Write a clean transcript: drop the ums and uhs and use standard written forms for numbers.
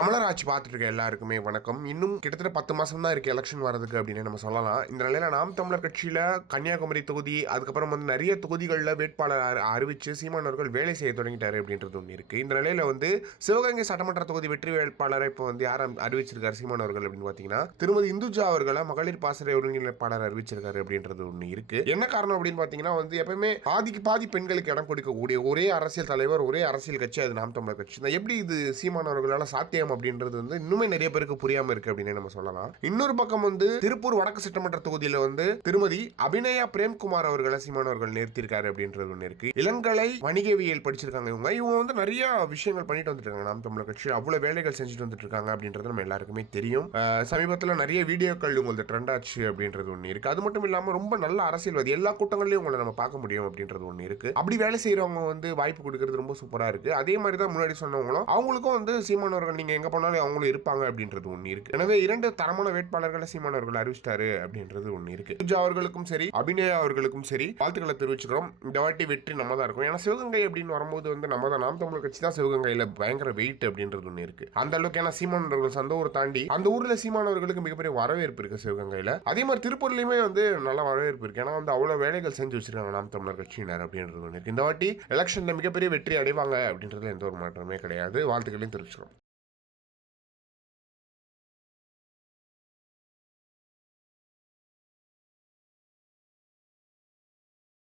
தமிழர் ஆட்சி பார்த்துட்டு இருக்க எல்லாருக்குமே வணக்கம். இன்னும் கிட்டத்தட்ட 10 மாசம் தான் இருக்கு எலெக்ஷன் வரதுக்கு அப்படின்னு நம்ம சொல்லலாம். இந்த நிலையில நாம் தமிழர் கட்சியில கன்னியாகுமரி தொகுதி, அதுக்கப்புறம் வந்து நிறைய தொகுதிகளில் வேட்பாளர் அறிவிச்சு சீமான் அவர்கள் வேலை செய்ய தொடங்கிட்டாரு அப்படின்றது ஒன்று இருக்கு. இந்த நிலையில வந்து சிவகங்கை சட்டமன்ற தொகுதி வெற்றி வேட்பாளரை இப்போ வந்து யார் அறிவிச்சிருக்காரு சீமான் அவர்கள் அப்படின்னு பார்த்தீங்கன்னா, திருமதி இந்துஜா அவர்களை மகளிர் பாசறை ஒருங்கிணைப்பாளர் அறிவிச்சிருக்காரு அப்படின்றது ஒன்று இருக்கு. என்ன காரணம் அப்படின்னு பார்த்தீங்கன்னா வந்து எப்பவுமே பாதிக்கு பாதி பெண்களுக்கு இடம் கொடுக்கக்கூடிய ஒரே அரசியல் தலைவர், ஒரே அரசியல் கட்சி அது நாம் தமிழர் கட்சி தான். எப்படி இது சீமான் அவர்களால் சாத்தியம் அப்படின்றது வந்து இன்னுமே நிறைய பேருக்கு புரியாம இருக்கு அப்படின்னு நம்ம சொல்லலாம். இன்னொரு பக்கம் வந்து திருப்பூர் வடக்கு சட்டமன்ற தொகுதியில வந்து திருமதி அபிநயா பிரேம்குமார் அவர்களை சீமான் அவர்கள் நிறுத்திருக்காரு அப்படின்றது ஒண்ணு இருக்கு. இளங்கலை வணிகவியல் படிச்சிருக்காங்க. இவங்க வந்து நிறைய விஷயங்கள் பண்ணிட்டு வந்துட்டு இருக்காங்க. நாம் தமிழர் கட்சி அவ்வளவு வேலைகள் செஞ்சுட்டு வந்துட்டு இருக்காங்க அப்படின்றது நம்ம எல்லாருக்குமே தெரியும். சமீபத்தில் நிறைய வீடியோக்கள் உங்களுக்கு ட்ரெண்ட் ஆச்சு அப்படின்றது ஒண்ணு இருக்கு. அது மட்டும் இல்லாம ரொம்ப நல்ல அரசியல்வாதி, எல்லா கூட்டங்களையும் உங்களை நம்ம பார்க்க முடியும் அப்படின்றது ஒண்ணு இருக்கு. அப்படி வேலை செய்யறவங்க வந்து வாய்ப்பு கொடுக்கறது ரொம்ப சூப்பரா இருக்கு. அதே மாதிரி தான் முன்னாடி சொன்னவங்களும் அவங்களுக்கும் வந்து சீமான் அவர்கள் நீங்க எங்க போனாலும் அவங்களும் இருப்பாங்க அப்படின்றது ஒண்ணு இருக்கு. எனவே 2 தரமான வேட்பாளர்களை சீமான் அவர்கள் அறிவிச்சிட்டாரு அப்படின்றது ஒண்ணு இருக்கு. பூஜா அவர்களுக்கும் சரி, அபிநயா அவர்களுக்கும் சரி வாழ்த்துக்களை தெரிவிச்சுக்கிறோம். இந்த வாட்டி வெற்றி நம்ம தான் இருக்கும். ஏன்னா சிவகங்கை அப்படின்னு வரும்போது வந்து நம்ம தான் நாம் தமிழர் கட்சி தான் சிவகங்கையில பயங்கர வெயிட் அப்படின்றது ஒண்ணு இருக்கு. அந்த அளவுக்கு ஏன்னா சீமான் அவர்கள் சொந்த ஊர் தாண்டி அந்த ஊர்ல சீமான் அவர்களுக்கு மிகப்பெரிய வரவேற்பு இருக்கு சிவகங்கையில. அதே மாதிரி திருப்பூர்லயுமே வந்து நல்ல வரவேற்பு இருக்கு. ஏன்னா வந்து அவ்வளவு வேலைகள் செஞ்சு வச்சிருக்காங்க நாம் தமிழர் கட்சியினர் அப்படின்றது ஒண்ணு இருக்கு. இந்த வாட்டி எலெக்ஷன்ல மிகப்பெரிய வெற்றி அடைவாங்க அப்படின்றதுல எந்த ஒரு மாற்றமே கிடையாது. வாழ்த்துக்களையும் தெரிவிச்சுக்கிறோம்.